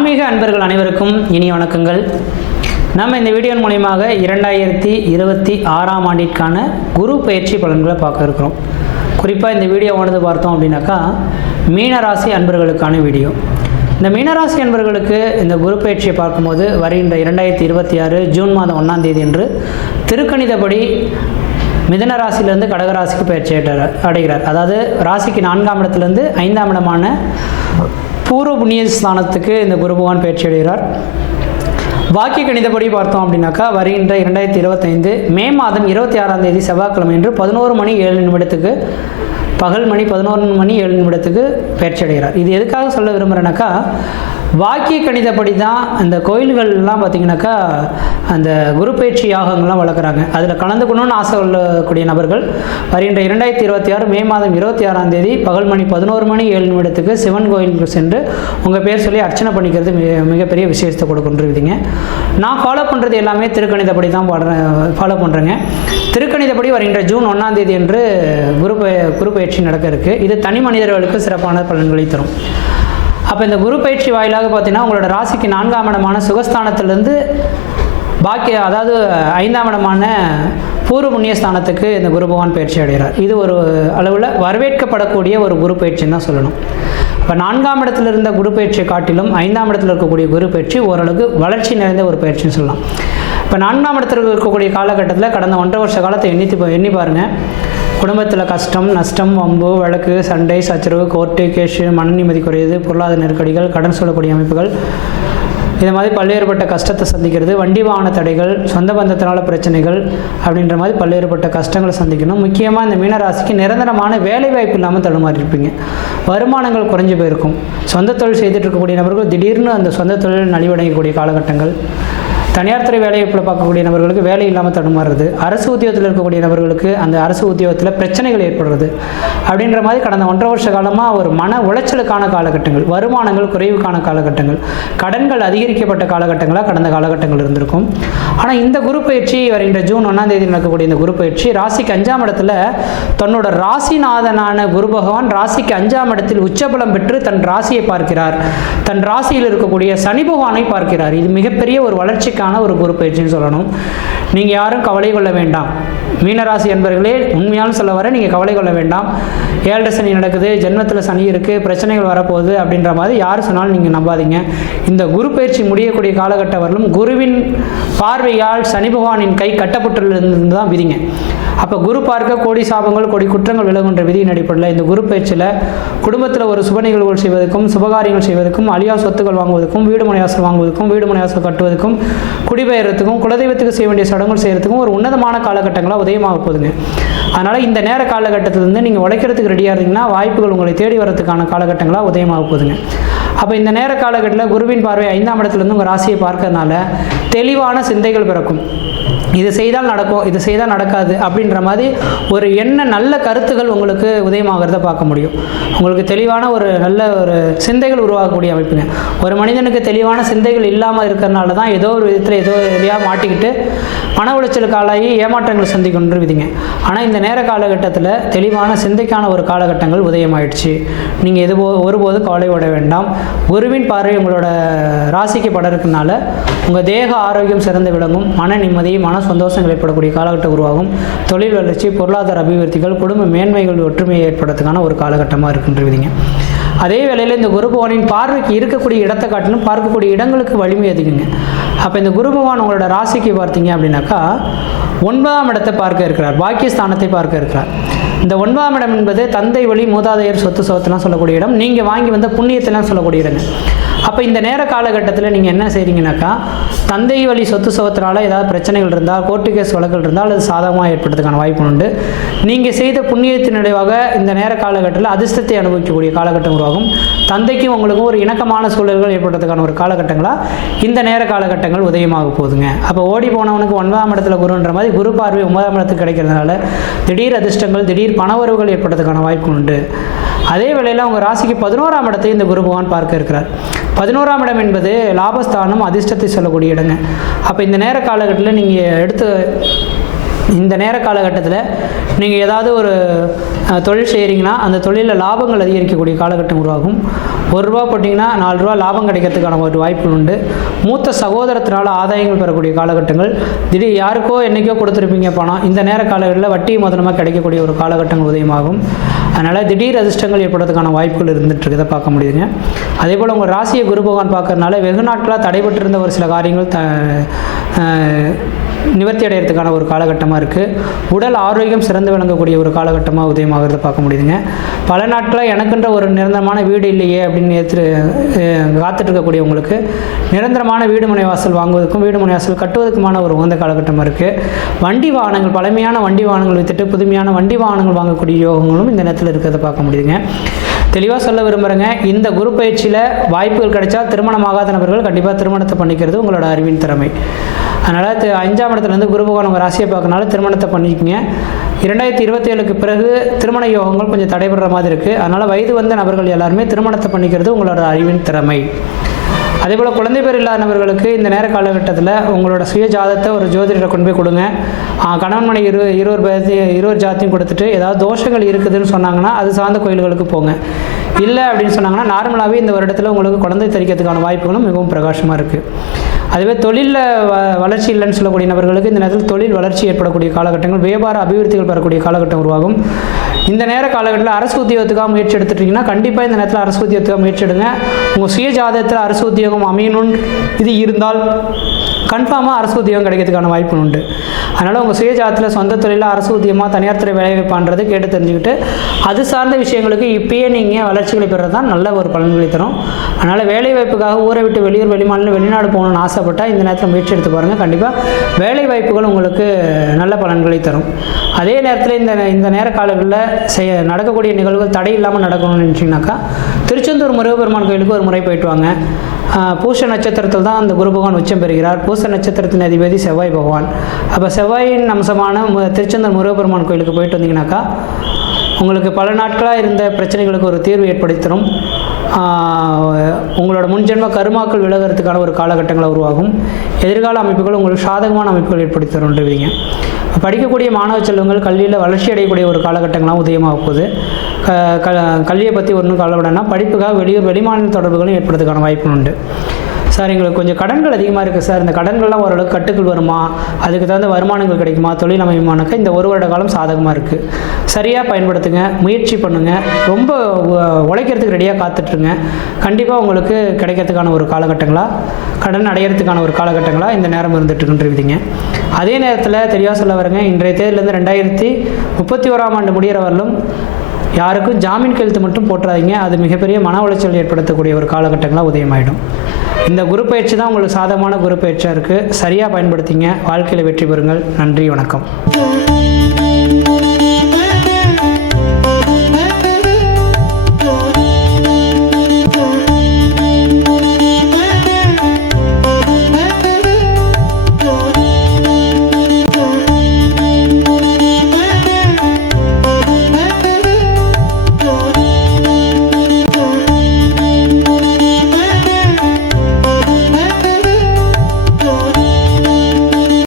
ஆன்மீக அன்பர்கள் அனைவருக்கும் இனிய வணக்கங்கள். நம்ம இந்த வீடியோ மூலமாக 2026ஆம் ஆண்டிற்கான குரு பயிற்சி பலன்களை பார்க்க இருக்கிறோம். குறிப்பாக இந்த வீடியோவானது பார்த்தோம் அப்படின்னாக்கா மீனராசி அன்பர்களுக்கான வீடியோ. இந்த மீனராசி அன்பர்களுக்கு இந்த குரு பயிற்சியை பார்க்கும்போது வருகின்ற 2026 ஜூன் மாதம் 1ஆம் தேதி என்று திருக்கணிதப்படி மிதன ராசியிலிருந்து கடகராசிக்கு பயிற்சி அடைகிறார். அதாவது ராசிக்கு 4ஆம் இடத்திலிருந்து 5ஆம் இடமான பூர்வ புண்ணிய ஸ்தானத்துக்கு இந்த குரு பகவான் பயிற்சி அடைகிறார். வாக்கிய கணிதப்படி பார்த்தோம் அப்படின்னாக்கா வருகின்ற 2025 மே மாதம் 26ஆம் தேதி செவ்வாய்க்கிழமை என்று 11:07 பகல் மணி 11:07 பயிற்சி அடைகிறார். இது எதுக்காக சொல்ல விரும்புகிறேன்னாக்கா வாக்கிய கணிதப்படி தான் இந்த கோயில்கள்லாம் பார்த்திங்கனாக்கா அந்த குரு பயிற்சி யாகங்கள்லாம் வளர்க்குறாங்க. அதில் கலந்துக்கணும்னு ஆசை உள்ளக்கூடிய நபர்கள் வருகின்ற 2026 மே மாதம் 26ஆம் தேதி பகல் மணி 11:07 சிவன் கோயிலுக்கு சென்று உங்கள் பேர் சொல்லி அர்ச்சனை பண்ணிக்கிறது மிகப்பெரிய விசேஷத்தை கொடுக்குன்றீங்க. நான் ஃபாலோ பண்ணுறது எல்லாமே திருக்கணிதப்படி தான் ஃபாலோ பண்ணுறேங்க. திருக்கணிதப்படி வருகின்ற ஜூன் 1ஆம் தேதி என்று குரு பயிற்சி நடக்க இருக்குது. இது தனி மனிதர்களுக்கு சிறப்பான பலன்களை தரும். அப்போ இந்த குரு பயிற்சி வாயிலாக பார்த்தீங்கன்னா உங்களோட ராசிக்கு 4ஆம் இடமான சுகஸ்தானத்திலிருந்து அதாவது 5ஆம் இடமான பூர்வ புண்ணியஸ்தானத்துக்கு இந்த குரு பகவான் பயிற்சி அடைகிறார். இது ஒரு அளவில் வரவேற்கப்படக்கூடிய ஒரு குரு பயிற்சின்னு தான் சொல்லணும். இப்போ 4ஆம் இடத்துல இருந்த குரு பயிற்சியை காட்டிலும் 5ஆம் இடத்துல இருக்கக்கூடிய குரு பயிற்சி ஓரளவுக்கு வளர்ச்சி நிறைந்த ஒரு பயிற்சின்னு சொல்லலாம். இப்போ 4ஆம் இடத்துல இருக்கக்கூடிய காலகட்டத்தில் கடந்த 1.5 வருஷ காலத்தை எண்ணி பாருங்கள். குடும்பத்தில் கஷ்டம், நஷ்டம், வம்பு, வழக்கு, சண்டை, சச்சரவு, கோர்ட்டு கேஷு, மன நிம்மதி குறையுது, பொருளாதார நெருக்கடிகள், கடன் சொல்லக்கூடிய அமைப்புகள், இது மாதிரி பல்வேறுபட்ட கஷ்டத்தை சந்திக்கிறது, வண்டி வாகன தடைகள், சொந்த பந்தத்தினால பிரச்சனைகள் அப்படின்ற மாதிரி பல்வேறுபட்ட கஷ்டங்களை சந்திக்கணும். முக்கியமாக இந்த மீனராசிக்கு நிரந்தரமான வேலை வாய்ப்பு இல்லாமல் தடுமாறி இருப்பீங்க. வருமானங்கள் குறைஞ்சி போயிருக்கும். சொந்த தொழில் செய்துட்டு இருக்கக்கூடிய நபர்கள் திடீர்னு அந்த சொந்த தொழில் நலிவடையக்கூடிய காலகட்டங்கள், தனியார் துறை வேலைவாய்ப்பில் பார்க்கக்கூடிய நபர்களுக்கு வேலை இல்லாமல் தடுமாறுறது, அரசு உத்தியோகத்தில் இருக்கக்கூடிய நபர்களுக்கு அந்த அரசு உத்தியோகத்தில் பிரச்சனைகள் ஏற்படுறது அப்படின்ற மாதிரி கடந்த 1.5 வருஷ காலமாக ஒரு மன உளைச்சலுக்கான காலகட்டங்கள், வருமானங்கள் குறைவுக்கான காலகட்டங்கள், கடன்கள் அதிகரிக்கப்பட்ட காலகட்டங்களாக கடந்த காலகட்டங்கள் இருந்திருக்கும். ஆனால் இந்த குரு பயிற்சி வருகின்ற ஜூன் 1ஆம் தேதி நடக்கக்கூடிய இந்த குரு பயிற்சி ராசிக்கு 5ஆம் இடத்துல தன்னோட ராசிநாதனான குரு பகவான் ராசிக்கு 5ஆம் இடத்தில் உச்சபலம் பெற்று தன் ராசியை பார்க்கிறார். தன் ராசியில் இருக்கக்கூடிய சனி பகவானை பார்க்கிறார். இது மிகப்பெரிய ஒரு வளர்ச்சி ஒரு குரு பயிற்சின்னு சொல்லணும். நீங்கள் யாரும் கவலை கொள்ள வேண்டாம். மீனராசி என்பவர்களே, உண்மையாலும் சொல்ல வர நீங்கள் கவலை கொள்ள வேண்டாம். 7 சனி நடக்குது, ஜென்மத்தில் சனி இருக்குது, பிரச்சனைகள் வரப்போகுது அப்படின்ற மாதிரி யார் சொன்னாலும் நீங்கள் நம்பாதீங்க. இந்த குரு பயிற்சி முடியக்கூடிய காலகட்டம் வரலும் குருவின் பார்வையால் சனி பகவானின் கை கட்டப்பட்டுள்ளது தான் விதிங்க. அப்போ குரு பார்க்க கோடி சாபங்கள் கோடி குற்றங்கள் விலகுன்ற விதியின் அடிப்படையில் இந்த குரு பயிற்சியில் குடும்பத்தில் ஒரு சுப நிகழ்வுகள் செய்வதற்கும், சுபகாரியங்கள் செய்வதற்கும், அழியா சொத்துக்கள் வாங்குவதற்கும், வீடு மனைவாசல் வாங்குவதற்கும், வீடு மனைவாசல் கட்டுவதற்கும், குடிபெயர்றதுக்கும், குலதெய்வத்துக்கு செய்ய வேண்டிய சடங்குகள் செய்கிறதுக்கும் ஒரு உன்னதமான காலகட்டங்களாக உதயமாக போகுதுங்க. அதனால் இந்த நேர காலகட்டத்திலிருந்து நீங்கள் உழைக்கிறதுக்கு ரெடியாக இருந்தீங்கன்னா வாய்ப்புகள் உங்களை தேடி வரதுக்கான காலகட்டங்களாக உதயமாக போகுதுங்க. அப்போ இந்த நேர காலகட்டத்தில் குருவின் பார்வை 5ஆம் இடத்துலேருந்து உங்கள் ராசியை பார்க்கறதுனால தெளிவான சிந்தைகள் பிறக்கும். இது செய்தால் நடக்கும், இது செய்தால் நடக்காது அப்படின்ற மாதிரி ஒரு நல்ல கருத்துக்கள் உங்களுக்கு உதயமாகிறத பார்க்க முடியும். உங்களுக்கு தெளிவான ஒரு நல்ல ஒரு சிந்தைகள் உருவாகக்கூடிய அமைப்புங்க. ஒரு மனிதனுக்கு தெளிவான சிந்தைகள் இல்லாமல் இருக்கிறதுனால தான் ஏதோ ஒரு விதத்தில் எதையாக மாட்டிக்கிட்டு மன உளைச்சலுக்கு ஆளாகி ஏமாற்றங்கள் சந்திக்கொண்டு விதிங்க. ஆனால் இந்த நேர காலகட்டத்தில் தெளிவான சிந்தைக்கான ஒரு காலகட்டங்கள் உதயமாயிடுச்சு. நீங்கள் ஒருபோதும் கவலைப்பட வேண்டாம். குருவின் பார்வை உங்களோட ராசிக்கு பட இருக்கனால உங்கள் தேக ஆரோக்கியம் சிறந்து விளங்கும். மன நிம்மதி, மன சந்தோஷங்கள் ஏற்படக்கூடிய காலகட்டம் உருவாகும். தொழில் வளர்ச்சி, பொருளாதார அபிவிருத்திகள், குடும்ப மேன்மைகள், ஒற்றுமையை ஏற்படுறதுக்கான ஒரு காலகட்டமாக இருக்குன்ற விதிங்க. அதே வேளையில் இந்த குரு பகவானின் பார்வைக்கு இருக்கக்கூடிய இடத்தை காட்டிலும் பார்க்கக்கூடிய இடங்களுக்கு வலிமை அதிகங்க. அப்போ இந்த குரு பகவான் உங்களோட ராசிக்கு பார்த்தீங்க அப்படின்னாக்கா 9ஆம் இடத்தை பார்க்க இருக்கிறார், பாக்கியஸ்தானத்தை பார்க்க இருக்கிறார். இந்த 9ஆம் இடம் என்பது தந்தை வழி மூதாதையர் சொத்து சோத்தெல்லாம் சொல்லக்கூடிய இடம், நீங்கள் வாங்கி வந்த புண்ணியத்தெல்லாம் சொல்லக்கூடிய இடங்க. அப்போ இந்த நேர காலகட்டத்தில் நீங்கள் என்ன செய்கிறீங்கனாக்கா தந்தை வழி சொத்து சோத்தினால ஏதாவது பிரச்சனைகள் இருந்தால், கோர்ட்டு கேஸ் வழக்குகள் இருந்தால் அது சாதகமாக ஏற்படுறதுக்கான வாய்ப்பு உண்டு. நீங்கள் செய்த புண்ணியத்தின் விளைவாக இந்த நேர காலகட்டத்தில் அதிர்ஷ்டத்தை அனுபவிக்கக்கூடிய காலகட்டம் உருவாகும். தந்தைக்கும் உங்களுக்கும் ஒரு இணக்கமான சூழல்கள் ஏற்படுறதுக்கான ஒரு காலகட்டங்களாக இந்த நேர காலகட்டங்கள் உதயமாக போகுதுங்க. அப்போ ஓடி போனவனுக்கு 9ஆம் இடத்துல குருன்ற மாதிரி குரு பார்வை 9ஆம் இடத்துக்கு கிடைக்கிறதுனால திடீர் அதிர்ஷ்டங்கள், திடீர் பணவரவுகள் ஏற்படுறதுக்கான வாய்ப்பு உண்டு. அதே வேளையில் உங்கள் ராசிக்கு 11ஆம் இடத்தை இந்த குரு பகவான் பார்க்க இருக்கிறார். 11ஆம் இடம் என்பது லாபஸ்தானம், அதிர்ஷ்டத்தை சொல்லக்கூடிய இடங்க. அப்போ இந்த நேர காலகட்டத்தில் நீங்கள் இந்த நேர காலகட்டத்தில் நீங்கள் ஏதாவது ஒரு தொழில் செய்கிறீங்கன்னா அந்த தொழிலில் லாபங்கள் அதிகரிக்கக்கூடிய காலகட்டம் உருவாகும். ₹1 போட்டிங்கன்னா ₹4 லாபம் கிடைக்கிறதுக்கான ஒரு வாய்ப்புகள் உண்டு. மூத்த சகோதரத்தினால் ஆதாயங்கள் பெறக்கூடிய காலகட்டங்கள், திடீர் யாருக்கோ என்றைக்கோ கொடுத்துருப்பீங்க பணம், இந்த நேர காலங்களில் வட்டி முதலமாக கிடைக்கக்கூடிய ஒரு காலகட்டங்கள் உதயமாகும். அதனால் திடீர் அதிர்ஷ்டங்கள் ஏற்படுறதுக்கான வாய்ப்புகள் இருந்துகிட்ருக்கதை பார்க்க முடியுதுங்க. அதே போல் உங்கள் ராசியை குரு பகவான் பார்க்கறதுனால வெகு நாட்களாக தடைபட்டிருந்த ஒரு சில காரியங்கள் நிவர்த்தி அடைகிறதுக்கான ஒரு காலகட்டமாக இருக்குது. உடல் ஆரோக்கியம் சிறந்து விளங்கக்கூடிய ஒரு காலகட்டமாக உதயமாகிறத பார்க்க முடியுதுங்க. பல நாட்களாக எனக்குன்ற ஒரு நிரந்தரமான வீடு இல்லையே அப்படின்னு காத்துட்ருக்கக்கூடிய உங்களுக்கு நிரந்தரமான வீடு மனை வாசல் வாங்குவதற்கும் வீடு மனை வாசல் கட்டுவதற்குமான ஒரு உகந்த காலகட்டமாக இருக்குது. வண்டி வாகனங்கள், பழமையான வண்டி வாகனங்கள் வித்துட்டு புதுமையான வண்டி வாகனங்கள் வாங்கக்கூடிய யோகங்களும் இந்த நேரத்தில் இருக்கிறத பார்க்க முடியுதுங்க. தெளிவாக சொல்ல விரும்புகிறேங்க, இந்த குரு பயிற்சியில் வாய்ப்புகள் கிடைச்சா திருமணமாகாத நபர்கள் கண்டிப்பாக திருமணத்தை பண்ணிக்கிறது உங்களோட அறிவின் திறமை. அதனால் 5ஆம் இடத்துலேருந்து குரு பகவான் உங்கள் ராசியை பார்க்கறனால திருமணத்தை பண்ணிக்கங்க. 2027க்கு பிறகு திருமண யோகங்கள் கொஞ்சம் தடைபடுற மாதிரி இருக்குது. அதனால் வயது வந்த நபர்கள் எல்லாருமே திருமணத்தை பண்ணிக்கிறது உங்களோட அறிவின் திறமை. அதேபோல் குழந்தை பேர் இல்லாத நபர்களுக்கு இந்த நேர காலகட்டத்தில் உங்களோட சுய ஜாதத்தை ஒரு ஜோதிடரை கொண்டு போய் கொடுங்க. கணவன் மனை இருவர் ஜாதத்தையும் கொடுத்துட்டு ஏதாவது தோஷங்கள் இருக்குதுன்னு சொன்னாங்கன்னா அது சார்ந்த கோயில்களுக்கு போங்க. இல்லை அப்படின்னு சொன்னாங்கன்னா நார்மலாகவே இந்த வருடத்தில் உங்களுக்கு குழந்தை தரிக்கிறதுக்கான வாய்ப்புகளும் மிகவும் பிரகாசமாக இருக்குது. அதுவே தொழிலில் வளர்ச்சி இல்லைன்னு சொல்லக்கூடிய நபர்களுக்கு இந்த நேரத்தில் தொழில் வளர்ச்சி ஏற்படக்கூடிய காலகட்டங்கள், வியாபார அபிவிருத்திகள் பெறக்கூடிய காலகட்டம் உருவாகும். இந்த நேர காலகட்டத்தில் அரசு உத்தியோகத்துக்காக முயற்சி எடுத்துட்டிங்கன்னா கண்டிப்பாக இந்த நேரத்தில் அரசு உத்தியோகத்துக்காக முயற்சி எடுங்க. உங்கள் சுய ஜாதகத்தில் அரசு உத்தியோகம் அமையணும்னு இது இருந்தால் கன்ஃபார்மாக அரசு உத்தியோகம் கிடைக்கிறதுக்கான வாய்ப்பு உண்டு. அதனால் உங்கள் சுய ஜாதகத்தில் சொந்த தொழிலில் அரசு உத்தியமாக தனியார் துறை வேலை வைப்பான்றது கேட்டு தெரிஞ்சுக்கிட்டு அது சார்ந்த விஷயங்களுக்கு இப்பயே நீங்கள் வளர்ச்சிகளை பெறுறது தான் நல்ல ஒரு பலன்களை தரும். அதனால் வேலை வாய்ப்புக்காக ஊரை விட்டு வெளியூர் வெளிமாநிலம் வெளிநாடு போகணும்னு ஆசைப்பட்டால் இந்த நேரத்தில் முயற்சி எடுத்து பாருங்கள். கண்டிப்பாக வேலை வாய்ப்புகள் உங்களுக்கு நல்ல பலன்களை தரும். அதே நேரத்தில் இந்த நேர காலங்களில் நடக்கக்கூடிய நிகழ்வுகள் தடை இல்லாமல் நடக்கணும்னு நினச்சிங்கனாக்கா திருச்செந்தூர் முருகப்பெருமான் கோயிலுக்கு ஒரு முறை போயிட்டு வாங்க. பூச நட்சத்திரத்தில் தான் அந்த குரு பகவான் உச்சம் பெறுகிறார். பூச நட்சத்திரத்தின் அதிபதி செவ்வாய் பகவான். அப்போ செவ்வாயின் அம்சமான திருச்செந்தூர் முருகப்பெருமான் கோயிலுக்கு போயிட்டு வந்தீங்கன்னாக்கா உங்களுக்கு பல நாட்களாக இருந்த பிரச்சனைகளுக்கு ஒரு தீர்வு ஏற்படுத்தி தரும். உங்களோட முன்ஜென்ம கருமாக்கள் விலகிறதுக்கான ஒரு காலகட்டங்களை உருவாகும். எதிர்கால அமைப்புகள் உங்களுக்கு சாதகமான அமைப்புகள் ஏற்படுத்தி தரும்ன்றீங்க. படிக்கக்கூடிய மாணவ செல்வங்கள் கல்வியில் வளர்ச்சி அடையக்கூடிய ஒரு காலகட்டங்களாக உதயமாக போகுது. கல்வியை பற்றி ஒன்றும் கவலைப்படனா படிப்புக்காக வெளிமாநில தொடர்புகளும் ஏற்படுறதுக்கான வாய்ப்பு உண்டு. சார் எங்களுக்கு கொஞ்சம் கடன்கள் அதிகமாக இருக்குது சார், இந்த கடன்கள்லாம் ஓரளவுக்கு கட்டுக்குள் வருமா, அதுக்கு தகுந்த வருமானங்கள் கிடைக்குமா, தொழில் அமையுமானாக்கா இந்த ஒரு வருட காலம் சாதகமாக இருக்குது. சரியாக பயன்படுத்துங்க, முயற்சி பண்ணுங்கள், ரொம்ப உழைக்கிறதுக்கு ரெடியாக காத்துட்ருங்க. கண்டிப்பாக உங்களுக்கு கிடைக்கிறதுக்கான ஒரு காலகட்டங்களாக, கடன் அடையிறதுக்கான ஒரு காலகட்டங்களாக இந்த நேரம் இருந்துட்டுருக்குன்றீங்க. அதே நேரத்தில் தெளிவாக சொல்ல வரேங்க, இன்றைய தேதியிலேருந்து 2031ஆம் ஆண்டு முடிகிற வரலும் யாருக்கும் ஜாமீன் கையெழுத்து மட்டும் போட்டுறாதீங்க. அது மிகப்பெரிய மன உளைச்சல் ஏற்படுத்தக்கூடிய ஒரு காலகட்டங்களாக உதயமாயிடும். இந்த குரு பயிற்சி தான் உங்களுக்கு சாதகமான குரு பயிற்சியாக இருக்குது. சரியாக பயன்படுத்திங்க, வாழ்க்கையில் வெற்றி பெறுங்கள். நன்றி, வணக்கம்.